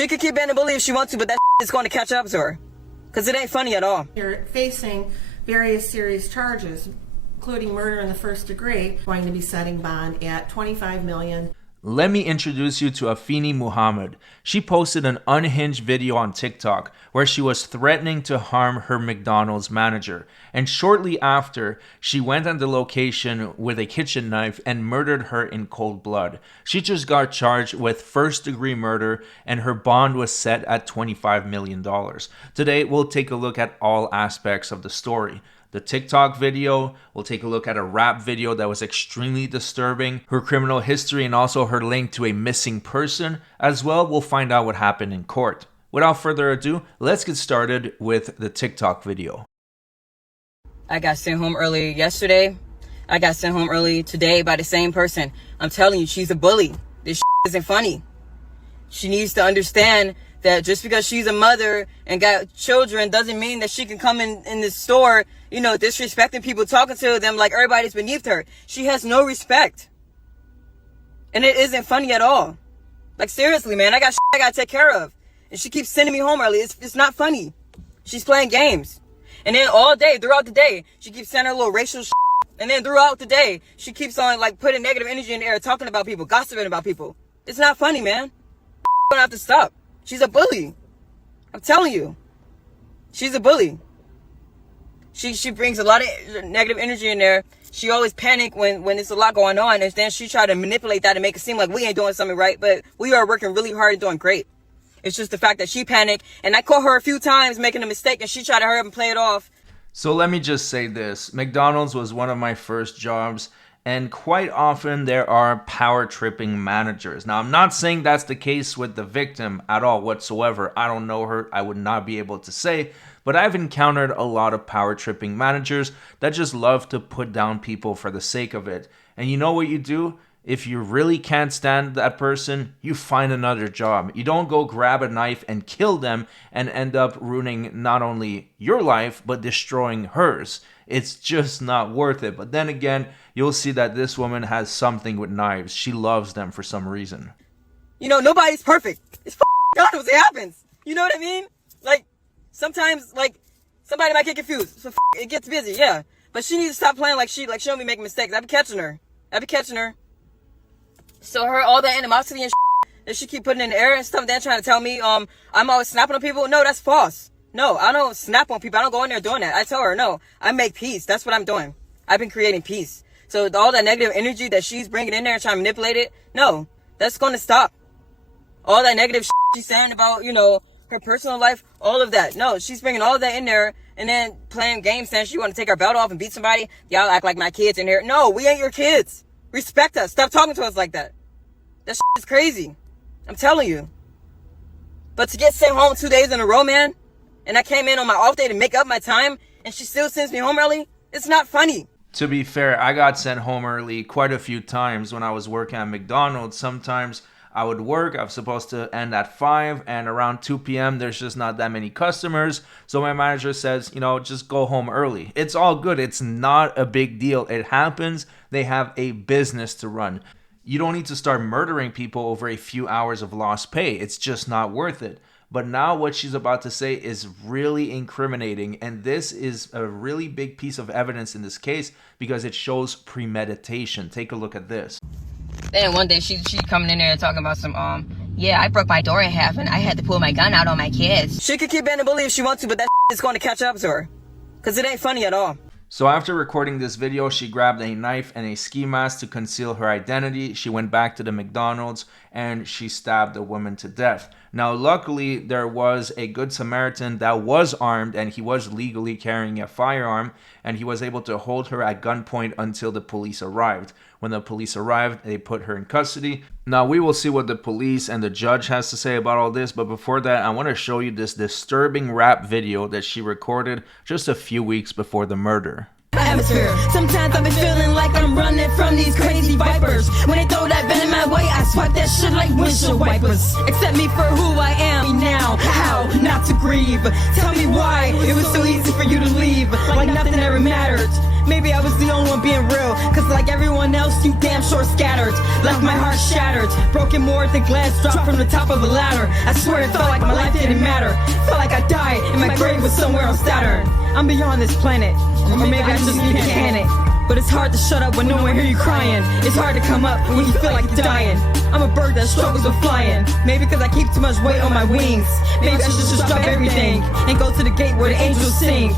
She could keep being a bully if she wants to, but that is going to catch up to her. Because it ain't funny at all. You're facing various serious charges, including murder in the first degree, going to be setting bond at $25 million. Let me introduce you to Afeni Muhammad. She posted an unhinged video on TikTok where she was threatening to harm her McDonald's manager. And shortly after, she went on the location with a kitchen knife and murdered her in cold blood. She just got charged with first-degree murder and her bond was set at $25 million. Today, we'll take a look at all aspects of the story. The TikTok video, we'll take a look at a rap video that was extremely disturbing, her criminal history, and also her link to a missing person. As well, we'll find out what happened in court. Without further ado, let's get started with the TikTok video. I got sent home early yesterday. I got sent home early today by the same person. I'm telling you, she's a bully. This isn't funny. She needs to understand that just because she's a mother and got children doesn't mean that she can come in this store, you know, disrespecting people, talking to them like everybody's beneath her. She has no respect. And it isn't funny at all. Like, seriously, man, I got I gotta take care of. And she keeps sending me home early. It's not funny. She's playing games. And then all day, throughout the day, she keeps sending her little racial And then throughout the day, she keeps on, like, putting negative energy in the air, talking about people, gossiping about people. It's not funny, man. Gonna have to stop. She's a bully. I'm telling you. She's a bully. She brings a lot of negative energy in there. She always panic when there's a lot going on. And then she try to manipulate that and make it seem like we ain't doing something right. But we are working really hard and doing great. It's just the fact that she panicked. And I caught her a few times making a mistake. And she tried to hurry up and play it off. So let me just say this. McDonald's was one of my first jobs. And quite often there are power tripping managers. Now, I'm not saying that's the case with the victim at all whatsoever. I don't know her. I would not be able to say. But I've encountered a lot of power tripping managers that just love to put down people for the sake of it. And you know what you do? If you really can't stand that person, you find another job. You don't go grab a knife and kill them and end up ruining not only your life, but destroying hers. It's just not worth it. But then again, you'll see that this woman has something with knives. She loves them for some reason. You know, nobody's perfect. It's God, it happens. You know what I mean? Like, sometimes, like, somebody might get confused. So it gets busy, yeah. But she needs to stop playing like she don't be making mistakes. I be catching her. So all that animosity and that she keep putting in the air and stuff, then trying to tell me I'm always snapping on people. No, that's false. No, I don't snap on people. I don't go in there doing that. I tell her, no, I make peace. That's what I'm doing. I've been creating peace. So all that negative energy that she's bringing in there and trying to manipulate it, no, that's going to stop. All that negative she's saying about, you know, her personal life, all of that. No, she's bringing all of that in there and then playing games saying she want to take her belt off and beat somebody. Y'all act like my kids in here. No, we ain't your kids. Respect us. Stop talking to us like that. That is crazy. I'm telling you. But to get sent home 2 days in a row, man, and I came in on my off day to make up my time, and she still sends me home early, it's not funny. To be fair, I got sent home early quite a few times when I was working at McDonald's. Sometimes I would work, I was supposed to end at 5, and around 2 p.m. there's just not that many customers. So my manager says, you know, just go home early. It's all good. It's not a big deal. It happens. They have a business to run. You don't need to start murdering people over a few hours of lost pay. It's just not worth it. But now what she's about to say is really incriminating. And this is a really big piece of evidence in this case because it shows premeditation. Take a look at this. Then one day she coming in there talking about some, yeah, I broke my door in half and I had to pull my gun out on my kids. She could keep being a bully if she wants to, but that is going to catch up to her. Because it ain't funny at all. So after recording this video, she grabbed a knife and a ski mask to conceal her identity. She went back to the McDonald's and she stabbed the woman to death. Now, luckily, there was a good Samaritan that was armed and he was legally carrying a firearm and he was able to hold her at gunpoint until the police arrived. When the police arrived, they put her in custody. Now, we will see what the police and the judge has to say about all this, but before that, I want to show you this disturbing rap video that she recorded just a few weeks before the murder. Sometimes I've been feeling like I'm running from these crazy vipers. When they throw that venom my way, I swipe that shit like windshield wipers. Accept me for who I am now. How not to grieve? Tell me why it was so easy for you to leave, like nothing ever mattered. Maybe I was the only one being real, cause like everyone else, you damn sure scattered. Left my heart shattered, broken more than glass dropped from the top of a ladder. I swear it felt like my life didn't matter. Felt like I died and my grave was somewhere on Saturn. I'm beyond this planet, or maybe I just need to can it. But it's hard to shut up when no one hear you crying. It's hard to come up when you feel like you're dying. I'm a bird that struggles with flying. Maybe cause I keep too much weight on my wings. Maybe I should just drop everything and go to the gate where the angels sing.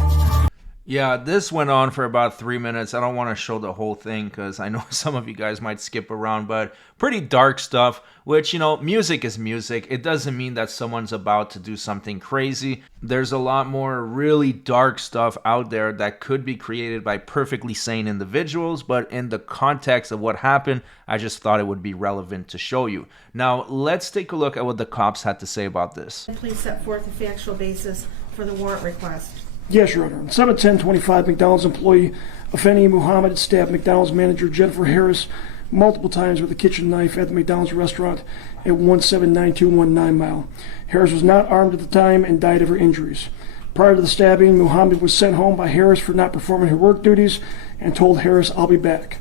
Yeah, this went on for about 3 minutes. I don't want to show the whole thing because I know some of you guys might skip around, but pretty dark stuff, which, you know, music is music. It doesn't mean that someone's about to do something crazy. There's a lot more really dark stuff out there that could be created by perfectly sane individuals, but in the context of what happened, I just thought it would be relevant to show you. Now, let's take a look at what the cops had to say about this. Please set forth the factual basis for the warrant request. Yes, Your Honor. On 7/10/25, McDonald's employee Afeni Muhammad stabbed McDonald's manager Jennifer Harris multiple times with a kitchen knife at the McDonald's restaurant at 179219 9 Mile. Harris was not armed at the time and died of her injuries. Prior to the stabbing, Muhammad was sent home by Harris for not performing her work duties and told Harris, "I'll be back."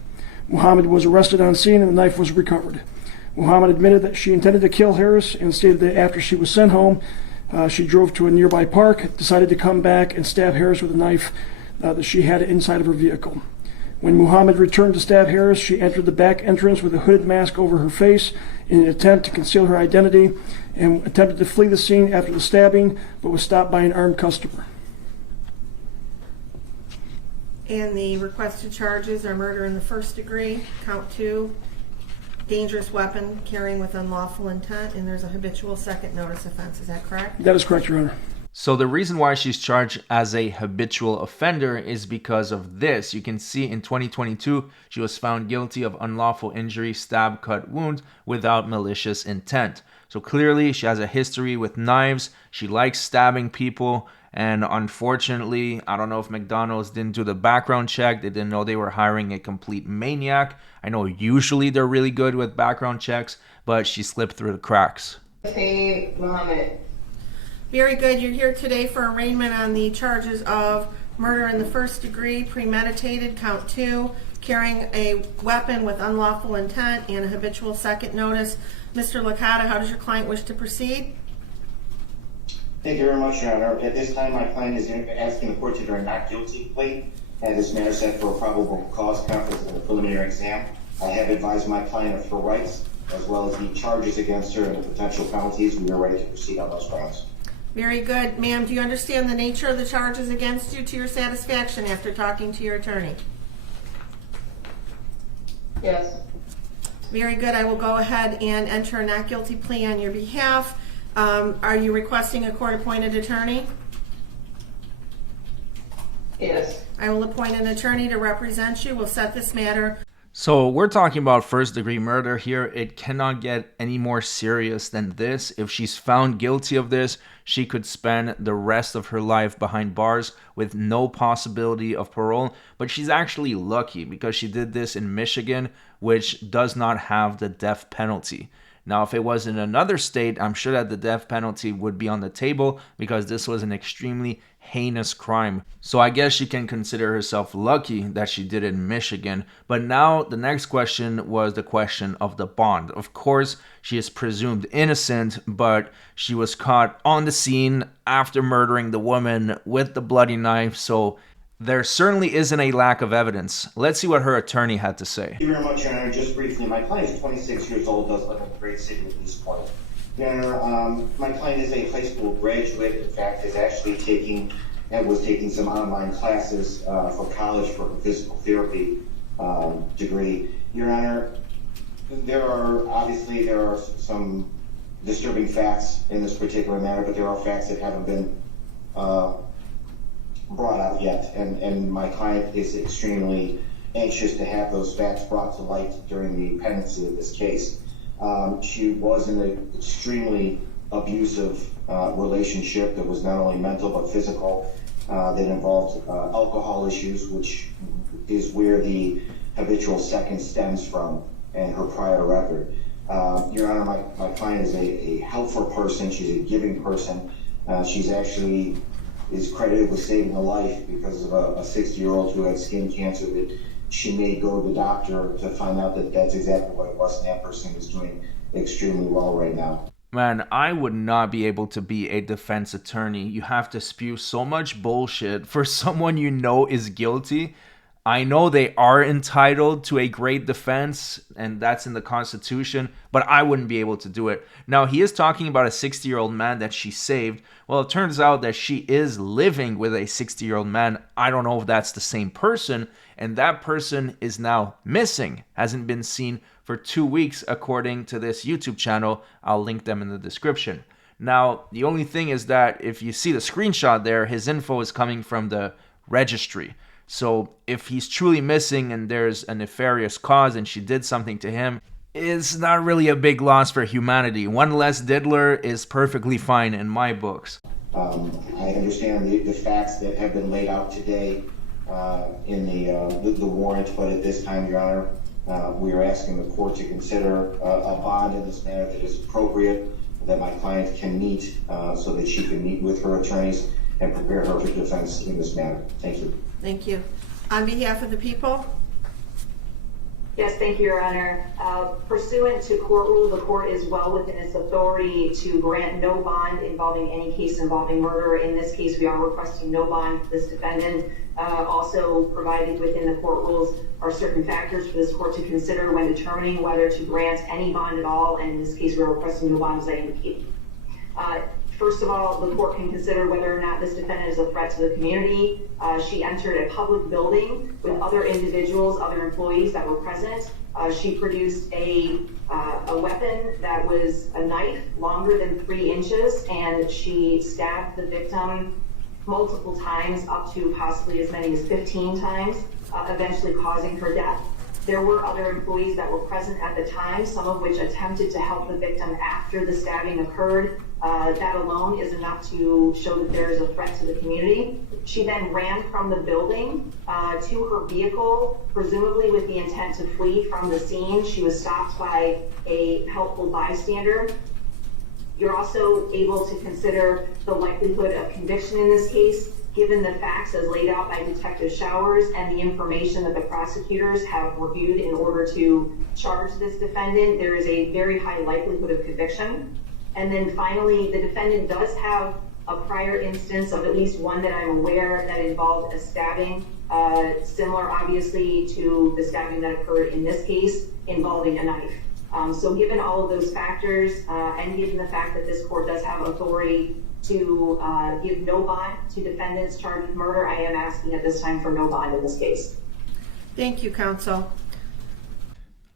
Muhammad was arrested on scene and the knife was recovered. Muhammad admitted that she intended to kill Harris and stated that after she was sent home, she drove to a nearby park, decided to come back and stab Harris with a knife that she had inside of her vehicle. When Muhammad returned to stab Harris, she entered the back entrance with a hooded mask over her face in an attempt to conceal her identity and attempted to flee the scene after the stabbing, but was stopped by an armed customer. And the requested charges are murder in the first degree, count 2, dangerous weapon carrying with unlawful intent, and there's a habitual second notice offense. Is that correct? That is correct, Your Honor. So the reason why she's charged as a habitual offender is because of this. You can see in 2022, she was found guilty of unlawful injury, stab, cut, wound without malicious intent. So clearly she has a history with knives. She likes stabbing people. And unfortunately, I don't know if McDonald's didn't do the background check. They didn't know they were hiring a complete maniac. I know usually they're really good with background checks, but she slipped through the cracks. Afeni Muhammad. Very good. You're here today for arraignment on the charges of murder in the first degree, premeditated, count 2, carrying a weapon with unlawful intent, and a habitual second notice. Mr. Licata, how does your client wish to proceed? Thank you very much, Your Honor. At this time, my client is asking the court to enter a not guilty plea, and this matter set for a probable cause conference and a preliminary exam. I have advised my client of her rights, as well as the charges against her and the potential penalties. We are ready to proceed on those grounds. Very good. Ma'am, do you understand the nature of the charges against you to your satisfaction after talking to your attorney? Yes. Very good. I will go ahead and enter a not guilty plea on your behalf. Are you requesting a court-appointed attorney? Yes. I will appoint an attorney to represent you. We'll set this matter. So we're talking about first-degree murder here. It cannot get any more serious than this. If she's found guilty of this, she could spend the rest of her life behind bars with no possibility of parole. But she's actually lucky because she did this in Michigan, which does not have the death penalty. Now, if it was in another state, I'm sure that the death penalty would be on the table because this was an extremely heinous crime. So I guess she can consider herself lucky that she did it in Michigan. But now the next question was the question of the bond. Of course, she is presumed innocent, but she was caught on the scene after murdering the woman with the bloody knife. So there certainly isn't a lack of evidence. Let's see what her attorney had to say. Thank you very much, Your Honor. Just briefly, my client is 26 years old, does live in the great city of East Point. Your Honor, my client is a high school graduate. In fact, is actually was taking some online classes for college for a physical therapy degree. Your Honor, there are some disturbing facts in this particular matter, but there are facts that haven't been brought out yet, and my client is extremely anxious to have those facts brought to light during the pendency of this case. She was in an extremely abusive relationship that was not only mental but physical, that involved alcohol issues, which is where the habitual second stems from, and her prior record. Your Honor, my client is a helpful person. She's a giving person. She's actually is credited with saving a life because of a 60-year-old who had skin cancer that she may go to the doctor to find out that that's exactly what it was, and that person is doing extremely well right now. Man, I would not be able to be a defense attorney. You have to spew so much bullshit for someone you know is guilty. I know they are entitled to a great defense, and that's in the Constitution, but I wouldn't be able to do it. Now, he is talking about a 60-year-old man that she saved. Well, it turns out that she is living with a 60-year-old man. I don't know if that's the same person, and that person is now missing, hasn't been seen for 2 weeks, according to this YouTube channel. I'll link them in the description. Now, the only thing is that if you see the screenshot there, his info is coming from the registry. So if he's truly missing and there's a nefarious cause and she did something to him, it's not really a big loss for humanity. One less diddler is perfectly fine in my books. I understand the facts that have been laid out today in the warrant, but at this time, Your Honor, we are asking the court to consider a bond in this manner that is appropriate, that my client can meet so that she can meet with her attorneys and prepare her for defense in this manner. Thank you. Thank you. On behalf of the people? Yes, thank you, Your Honor. Pursuant to court rule, the court is well within its authority to grant no bond involving any case involving murder. In this case, we are requesting no bond for this defendant. Also provided within the court rules are certain factors for this court to consider when determining whether to grant any bond at all, and in this case, we are requesting no bond, as I indicated. First of all, the court can consider whether or not this defendant is a threat to the community. She entered a public building with other individuals, other employees that were present. She produced a weapon that was a knife longer than 3 inches, and she stabbed the victim multiple times, up to possibly as many as 15 times, eventually causing her death. There were other employees that were present at the time, some of which attempted to help the victim after the stabbing occurred. That alone is enough to show that there is a threat to the community. She then ran from the building to her vehicle, presumably with the intent to flee from the scene. She was stopped by a helpful bystander. You're also able to consider the likelihood of conviction in this case, given the facts as laid out by Detective Showers and the information that the prosecutors have reviewed in order to charge this defendant. There is a very high likelihood of conviction. And then finally, the defendant does have a prior instance of at least one that I'm aware that involved a stabbing, similar obviously to the stabbing that occurred in this case, involving a knife. So given all of those factors, and given the fact that this court does have authority to give no bond to defendants charged with murder, I am asking at this time for no bond in this case. Thank you, counsel.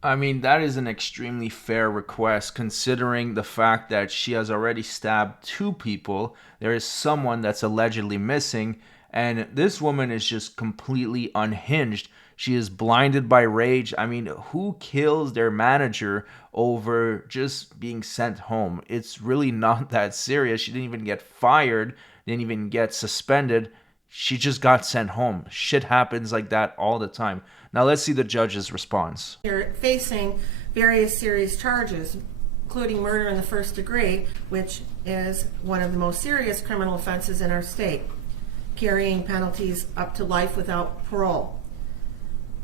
I mean, that is an extremely fair request, considering the fact that she has already stabbed 2 people. There is someone that's allegedly missing, and this woman is just completely unhinged. She is blinded by rage. I mean, who kills their manager over just being sent home? It's really not that serious. She didn't even get fired, didn't even get suspended. She just got sent home. Shit happens like that all the time. Now let's see the judge's response. You're facing various serious charges, including murder in the first degree, which is one of the most serious criminal offenses in our state, carrying penalties up to life without parole.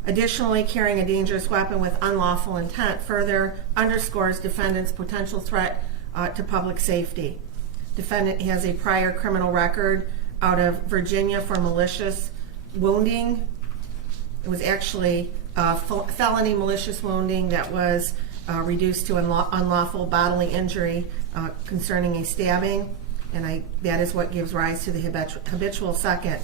Additionally, carrying a dangerous weapon with unlawful intent further underscores defendant's potential threat to public safety. Defendant has a prior criminal record out of Virginia for malicious wounding. It was actually felony malicious wounding that was reduced to unlawful bodily injury concerning a stabbing, and that is what gives rise to the habitual second.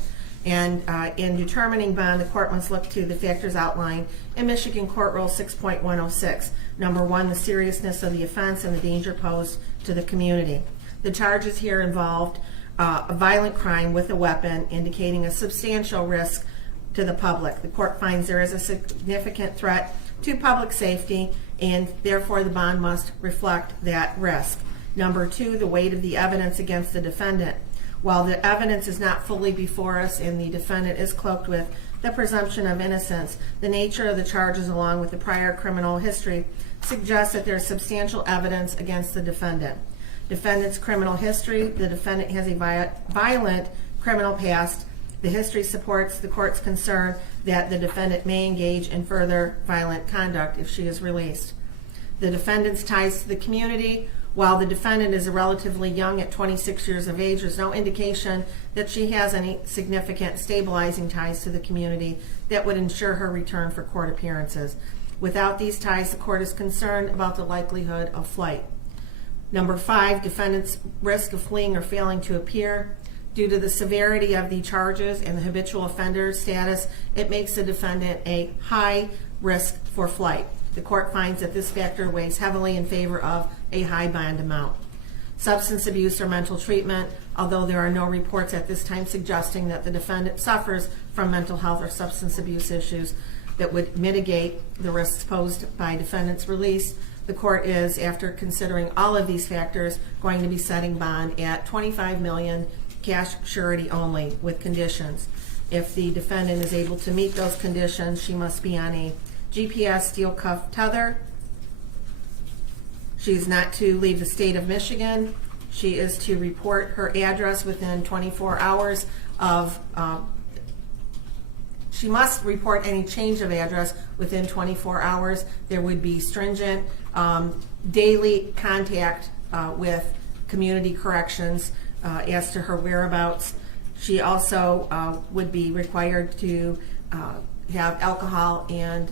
And in determining bond, the court must look to the factors outlined in Michigan Court Rule 6.106. Number 1, the seriousness of the offense and the danger posed to the community. The charges here involved a violent crime with a weapon, indicating a substantial risk to the public. The court finds there is a significant threat to public safety, and therefore the bond must reflect that risk. Number 2, the weight of the evidence against the defendant. While the evidence is not fully before us and the defendant is cloaked with the presumption of innocence, the nature of the charges along with the prior criminal history suggests that there is substantial evidence against the defendant. Defendant's criminal history: the defendant has a violent criminal past. The history supports the court's concern that the defendant may engage in further violent conduct if she is released. The defendant's ties to the community. While the defendant is relatively young at 26 years of age, there's no indication that she has any significant stabilizing ties to the community that would ensure her return for court appearances. Without these ties, the court is concerned about the likelihood of flight. Number 5, defendant's risk of fleeing or failing to appear. Due to the severity of the charges and the habitual offender status, it makes the defendant a high risk for flight. The court finds that this factor weighs heavily in favor of a high bond amount. Substance abuse or mental treatment, although there are no reports at this time suggesting that the defendant suffers from mental health or substance abuse issues that would mitigate the risks posed by defendant's release, the court is, after considering all of these factors, going to be setting bond at $25 million cash surety only with conditions. If the defendant is able to meet those conditions, she must be on a GPS steel cuff tether. She is not to leave the state of Michigan. She is to report her address within 24 hours of, she must report any change of address within 24 hours. There would be stringent daily contact with community corrections as to her whereabouts. She also would be required to have alcohol and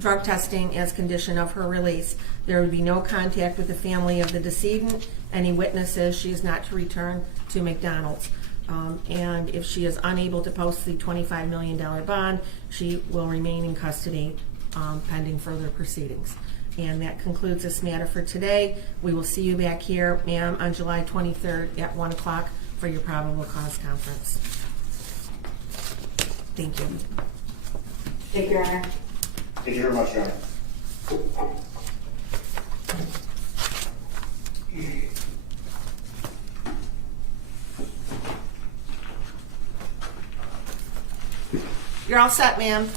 drug testing as condition of her release. There would be no contact with the family of the decedent. Any witnesses, she is not to return to McDonald's. And if she is unable to post the $25 million bond, she will remain in custody pending further proceedings. And that concludes this matter for today. We will see you back here, ma'am, on July 23rd at 1 o'clock for your probable cause conference. Thank you. Thank you, Your Honor. Thank you very much, Your Honor. You're all set, ma'am.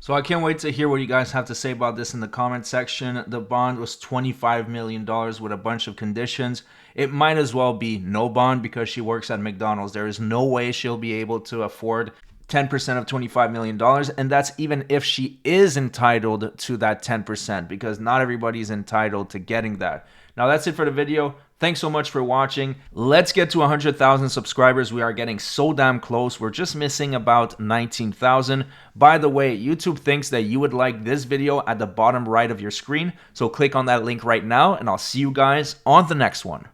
So I can't wait to hear what you guys have to say about this in the comment section. The bond was $25 million with a bunch of conditions. It might as well be no bond because she works at McDonald's. There is no way she'll be able to afford 10% of $25 million. And that's even if she is entitled to that 10%, because not everybody is entitled to getting that. Now that's it for the video. Thanks so much for watching. Let's get to 100,000 subscribers. We are getting so damn close. We're just missing about 19,000. By the way, YouTube thinks that you would like this video at the bottom right of your screen. So click on that link right now and I'll see you guys on the next one.